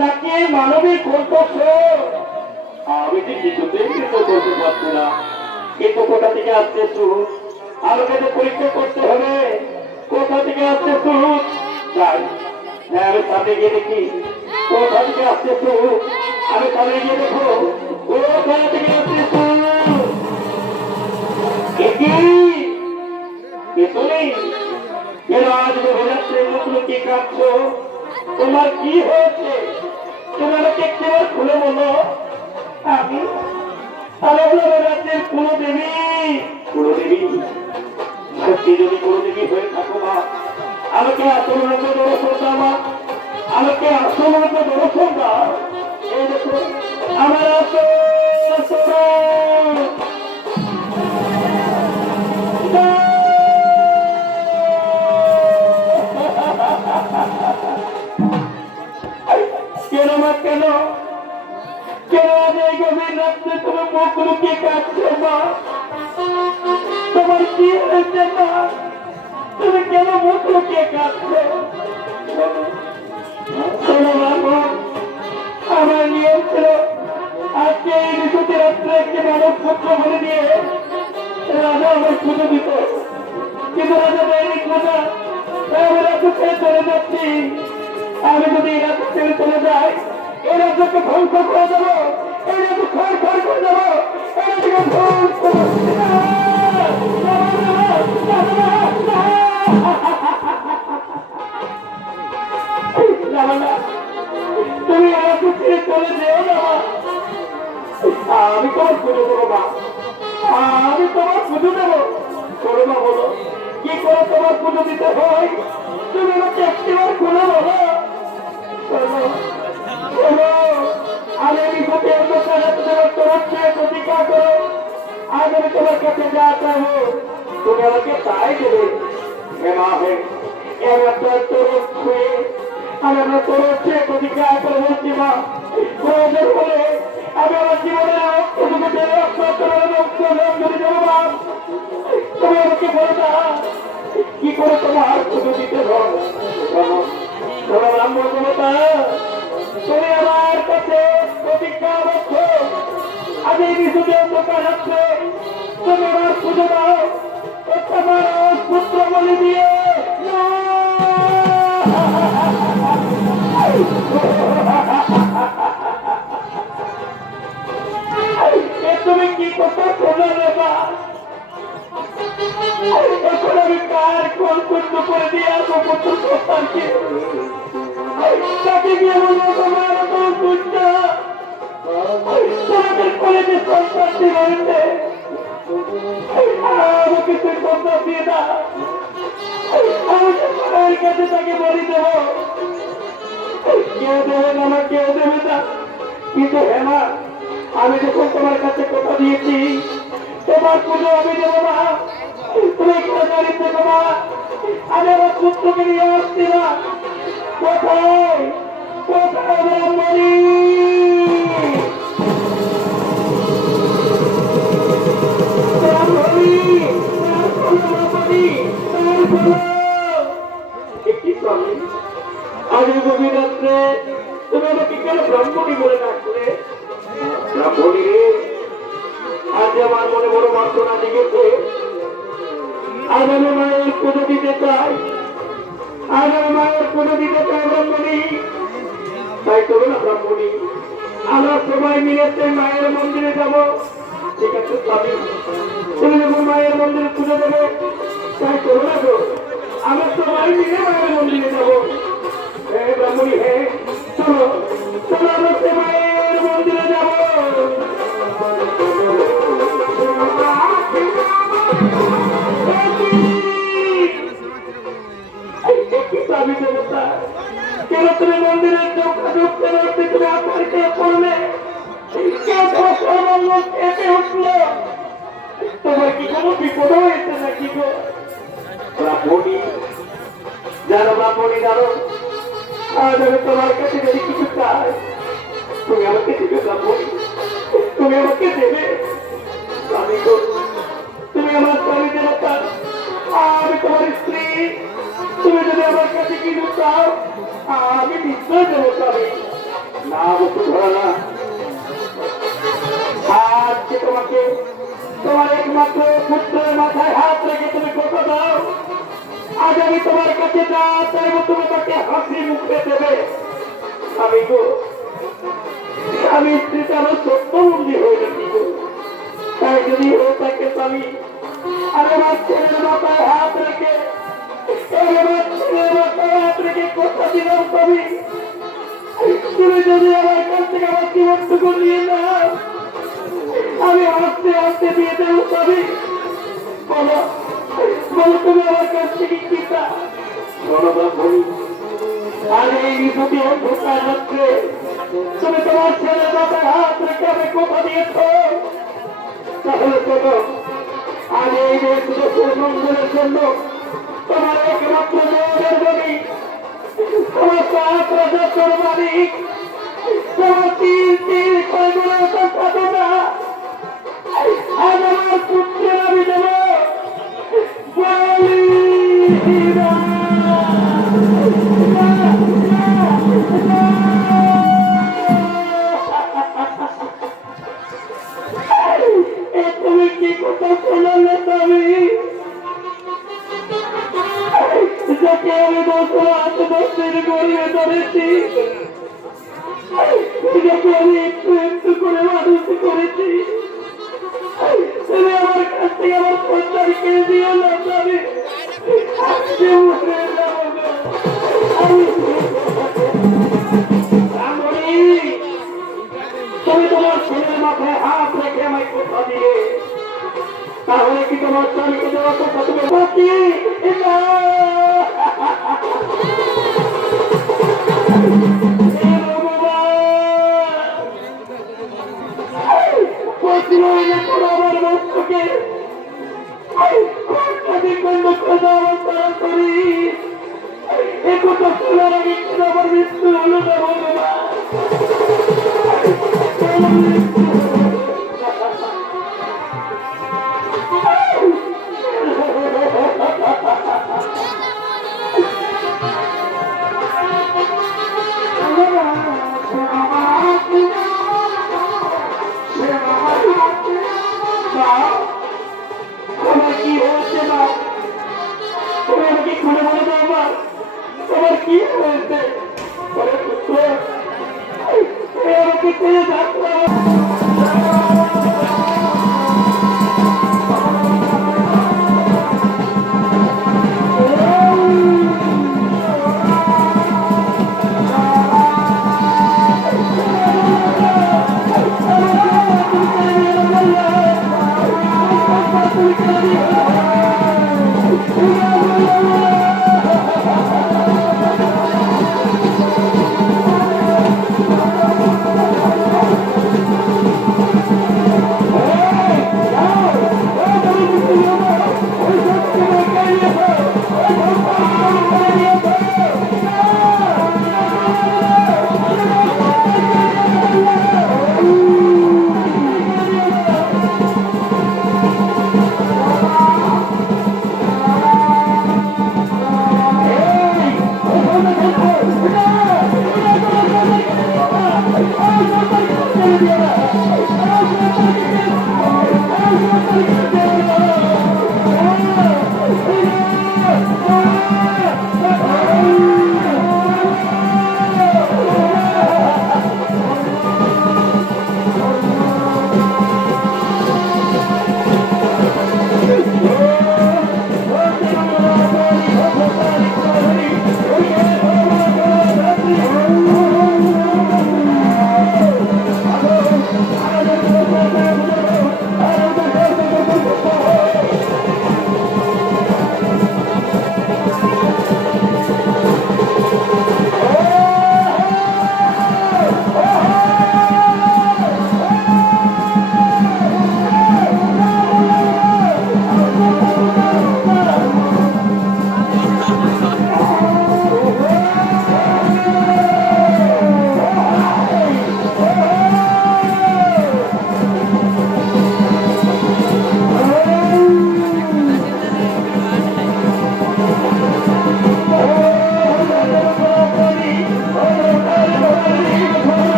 নাকি মানবিক করতেছ? আমি যে কিছুতেই কিন্তু করতে পারছি না, কিন্তু কোথা থেকে আসছে সুদ? আমাকে তো পরীক্ষা করতে হবে, কোথা থেকে আসছে সুদ? যাই আমি সামনে গিয়ে দেখি কোথা থেকে আসছে সুদ। আমি সামনে গিয়ে দেখো কোথা থেকে আসছে সুদ। কেন আজ গভীরাত্রে মুখ লুকিয়ে কাঁদছো? তোমার কি হয়েছে? তোমার একটু খুলে বলো। আমি রাজ্যের কুলদেবী। কুলদেবী? সত্যি যদি কুলদেবী হয়ে থাকো মা, আমাকে আসল রূপে দর্শন দাও মা, আমাকে আসল রূপে দর্শন দাও। এই দেখো আমার আসল কেন মা, কেন কেন আজ এই গভীর রাত্রে তুমি মুখ লুকিয়ে কাঁদছো মা? তোমার কি হয়েছে মা? তুমি কেন মুখ লুকিয়ে কাঁদছো? শোনো মা, আমার নিয়ম ছিল আজকে এই ঋতুতে রাত্রে একটি মানব পুত্র বলে দিয়ে রাজা আমার পুজো দিত, কিন্তু রাজা দেয়নি খোঁজা। আমি রাজু ছেড়ে চলে যাচ্ছি। আমি যদি এই রাজু ছেড়ে চলে যাই, এই রাজ্যকে ধ্বংস করে দেবো, এই রাজ্য খড় খড় করে দেবো, এই রাজ্যকে ধ্বংস তুমি রাজু ছেড়ে চলে যেও না। আমি তোমার পুজো দেবো মা, আমি তোমার পুজো দেবো। করো মা, বলো কি করে তোমার পুজো দিতে হয়? তুমি আমাকে একটিবার খুলে বলো। আমি বিপদে তোমার চেয়ে প্রতিজ্ঞা করো, আজ আমি তোমার কাছে যা চাইবো তুমি আমাকে তাই দেবে। হেমা হয়ে আমি আমরা তোর চেয়ে প্রতিজ্ঞা করে বলছি মা, প্রয়োজন হলে আমি আমার জীবনের তুমি আমাকে বলে দাও কি করে তোমার পুজো দিতে হয়। ব্রাহ্মণ দেবতা, তুমি আমার কাছে প্রতিজ্ঞাবদ্ধ, আজ এই বিশুদ্ধ অন্ধকার রাত্রে তুমি আমার পুজো দাও। তোমার পুত্র বলে দিয়ে তুমি কি কথা শোনা নেবা? এখন আমি কার কোন কুণ্ড করে দিয়ে আসবো পুত্র সন্তানকে? তাকে গিয়ে বলবো তোমার তোমাদের কলেজে সন্তানটি রয়েছে, আমাকে তুই সন্তান দিয়ে না, আমাকে মায়ের কাছে তাকে বলি দেবো। কেউ দেবে না, আমার কেউ দেবে না। কিন্তু হেমা, আমি যখন তোমার কাছে কথা দিয়েছি তোমার পুজো আমি দেবো না, তুমি কেন দাঁড়িয়ে থেকো মা, আমি আমার পুত্রকে নিয়ে আসছি না। কোথায় কোথায় ব্রাহ্মণী? আজ গভীর রাত্রে তুমি আমাকে কেন ব্রাহ্মণী বলে ডাকলে? ব্রাহ্মণী রে, আজ আমার মনে বড় বাসনা জেগেছে, আজ আমি মায়ের পুজো দিতে চাই, আজ আমি মায়ের পুজো দিতে চাই ব্রাহ্মণী। তাই করো না ব্রাহ্মণী, আমরা সবাই মিলে মায়ের মন্দিরে যাবো। ঠিক আছে স্বামী, তুমি যখন মায়ের মন্দিরে পুজো দেবো তাই করো না গো, আমরা সবাই মিলে মায়ের মন্দিরে যাবো। হ্যাঁ ব্রাহ্মণী, হ্যাঁ চলো চলো, আমরা মায়ের মন্দিরে যাবো। কেন তুমি মন্দিরের ঢুকতে ঢুকতে তুমি আপনাকে পড়লে, উঠলো, তোমার কি কোনো বিপদ হয়েছে নাকি গো? ব্রাহ্মণী জানো, ব্রাহ্মণী জানো, আজ আমি তোমার কাছে যদি কিছু চাই তুমি আমাকে দেবে ব্রাহ্মণী, তুমি আমাকে দেবে। আমি তুমি আমার স্বামী দেবতা, আমি তোমার স্ত্রী, তুমি যদি আমার কাছে কিছু চাও আমি নিশ্চয় দেবো স্বামী। না বসুন্ধরা না, আজকে তোমাকে তোমার একমাত্র পুত্রের মাথায় হাত রেখে তুমি কথা দাও, আজ আমি তোমার কাছে যা চাইবো তুমি তাকে হাসি মুখে দেবে। আমি গো, আমি স্ত্রীটা আমার সত্যবন্দী হয়ে গেছি গো। তাই যদি হয়ে থাকে স্বামী, আমি আমার ছেলের মাথায় হাত রেখে আমার ছেলের মাথায় হাত রেখে কথা দিলাম স্বামী, তুমি যদি আমার কাছ থেকে আমার জীবনটুকু নিয়ে নাও, আমি হাসতে হাসতে দিয়ে দেবো স্বামী। বলো বলো তুমি আমার কাছ থেকে কি চাও? শোনো ব্রাহ্মণী, আর এই নিপতি অন্ধকার রাত্রে তুমি তোমার ছেলের মাথায় হাত রেখে আমি কথা দিয়েছ, তাহলে শোনো, আর এই দেশ সুসংগের জন্য তোমার একমাত্র মেয়েদের বলি, তোমার সাত রাজার মালিক, তোমার তিন তিন কয়গুলো সাথে না, আজ আমার পুত্রের আমি দেব বলিরা। তুমি কি কথা শোনালে স্বামী? যাকে আমি 10 গড়িয়ে ধরেছি, যাকে আমি একটু একটু করে মানুষ করেছি, তুমি আমার কাছ থেকে আমার সন্তান কেড়ে দিও না স্বামী। তুমি তোমার ছেলের মাথায় হাত রেখে আমায় কথা দিয়ে, তাহলে কি তোমার স্বামীকে দেওয়া কথা তুমি বাঁচি? আমার বস্তুকে একথা শোনার আগে আমার মৃত্যু হলো না ভগবান। তোমার কি হয়েছে না? তুমি আমাকে খুলে বলে দাও মা, তোমার কি হয়েছে? পুত্র, তুমি আমাকে ছেড়ে যাচ্ছ?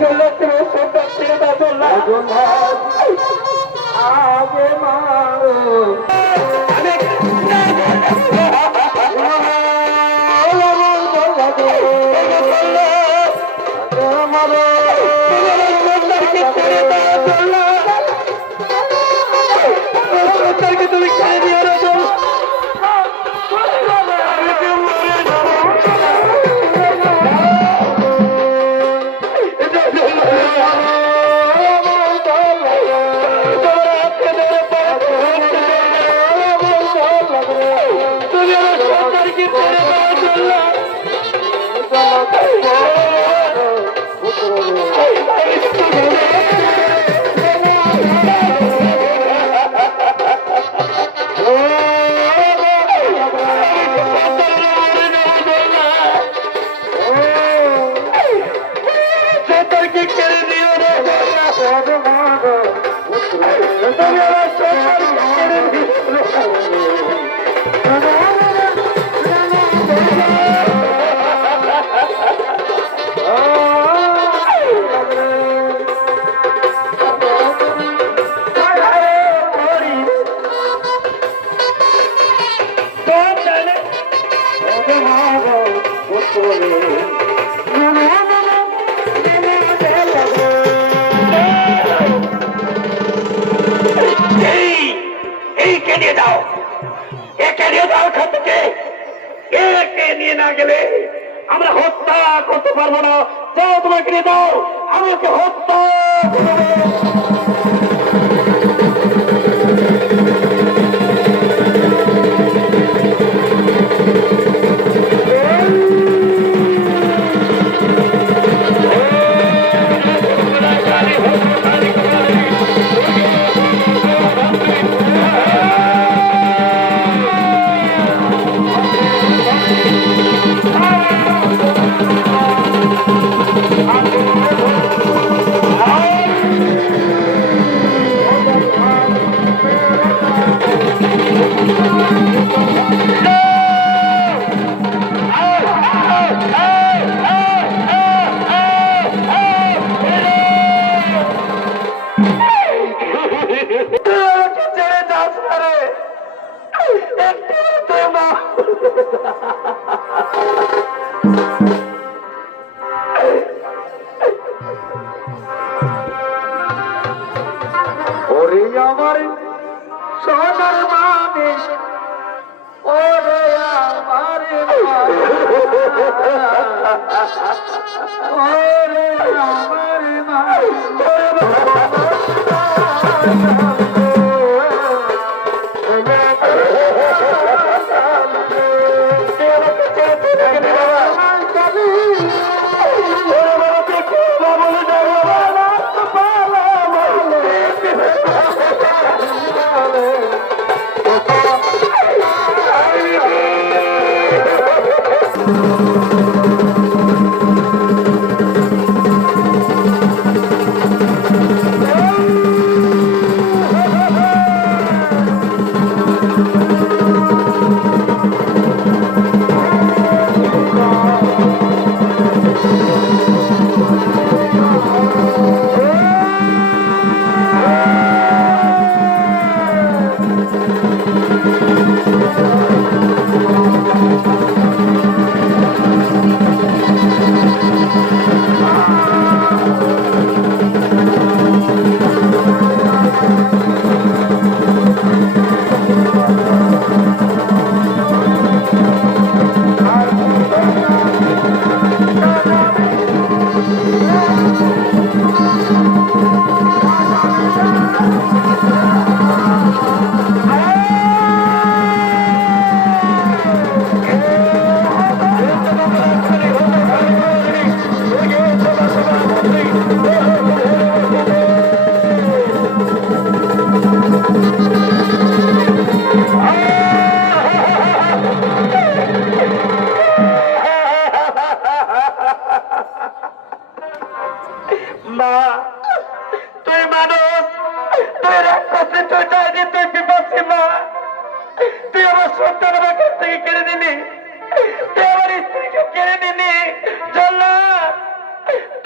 চললে তুমি সন্তান ছেড়ে দাও চললা আগে মারো তুমি ছেড়ে দিও না নিয়ে না গেলে আমরা হত্যা করতে পারবো না যাও তোমাকে নিয়ে দাও আমি ওকে হত্যা ওরে আমার সোনার মানুষ ওরে আমার ওরে আমার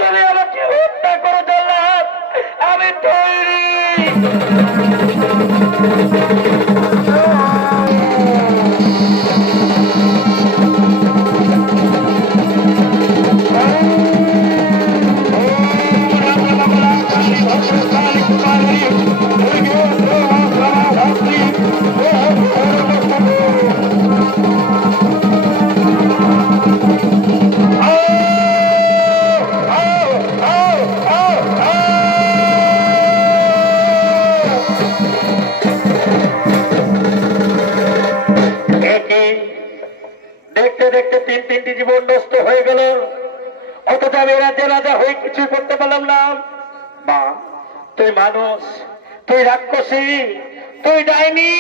তুমি আমাকে হত্যা দেখতে দেখতে তিনটি জীবন নষ্ট হয়ে গেল, অথচ আমি রাজ্যে রাজা হয়ে কিছুই করতে পারলাম না। মা, তুই মানুষ, তুই রাক্ষসী, তুই ডাইনি,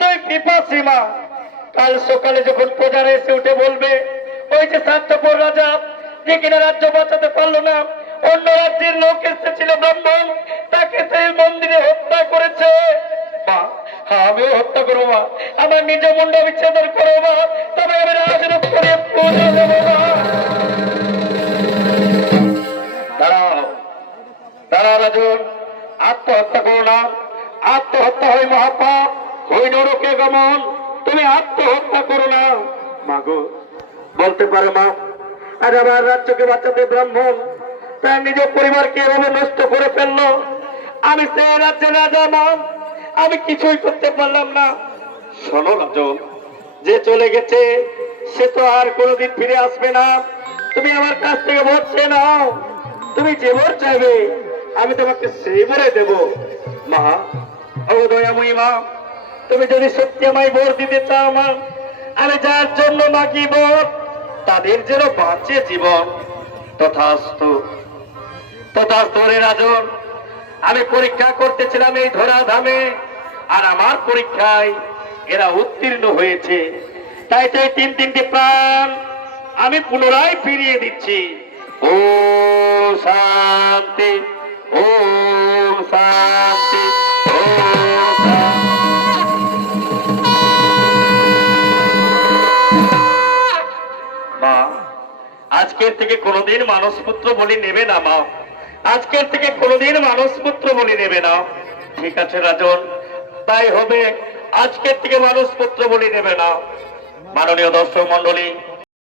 তুই পিপাসী। মা, কাল সকালে যখন প্রজারা এসে উঠে বলবে ওই যে স্বার্থপর রাজা যে কিনা রাজ্য বাঁচাতে পারলো না, অন্য রাজ্যের লোক এসেছিল ব্রাহ্মণ, তাকে সেই মন্দিরে হত্যা করেছে। মা, আমিও হত্যা করবো মা, আমার নিজ মুন্ড বিচ্ছেদ করবো মা, তবে আমি রাজরূপ করে পূজা দেবো মা। দাঁড়াও দাঁড়াও রাজন, আত্মহত্যা করো না। আত্মহত্যা হয় মহাপাপ, ওই নরকে গমন। তুমি আত্মহত্যা করো না। মাগো, বলতে পারো মা, আজ আমার রাজ্যকে বাঁচাতে ব্রাহ্মণ তার নিজ পরিবারকে এভাবে নষ্ট করে ফেললো। আমি সেই রাজ্যে রাজা মা, আমি কিছুই করতে পারলাম না। শোনো রাজন, যে চলে গেছে সে তো আর কোনোদিন ফিরে আসবে না। তুমি আমার কাছ থেকে ভোট চেয়ে নাও, তুমি যে ভোট চাইবে আমি তোমাকে সেই ভোটে দেব। মা, ও দয়াময়ী মা, তুমি যদি সত্যি আমায় ভোট দিতে চাও মা, আমি যার জন্য মাগি ভোট তাদের যেন বাঁচে জীবন। তথাস্তু তথাস্তু রে রাজন। আমি পরীক্ষা করতেছিলাম এই ধরাধামে, আর আমার পরীক্ষায় এরা উত্তীর্ণ হয়েছে। তাই তাই তিনটি প্রাণ আমি পুনরায় ফিরিয়ে দিচ্ছি। ও শান্তি, ও শান্তি, ও মা, আজকের থেকে কোনোদিন মানসপুত্র বলি নেবে না মা, আজকের থেকে কোনোদিন মানসপুত্র বলি নেবে না। ঠিক আছে রাজন, তাই হবে। আজকের থেকে মানসপুত্র বলি নেবে না। মাননীয় দর্শক মন্ডলী,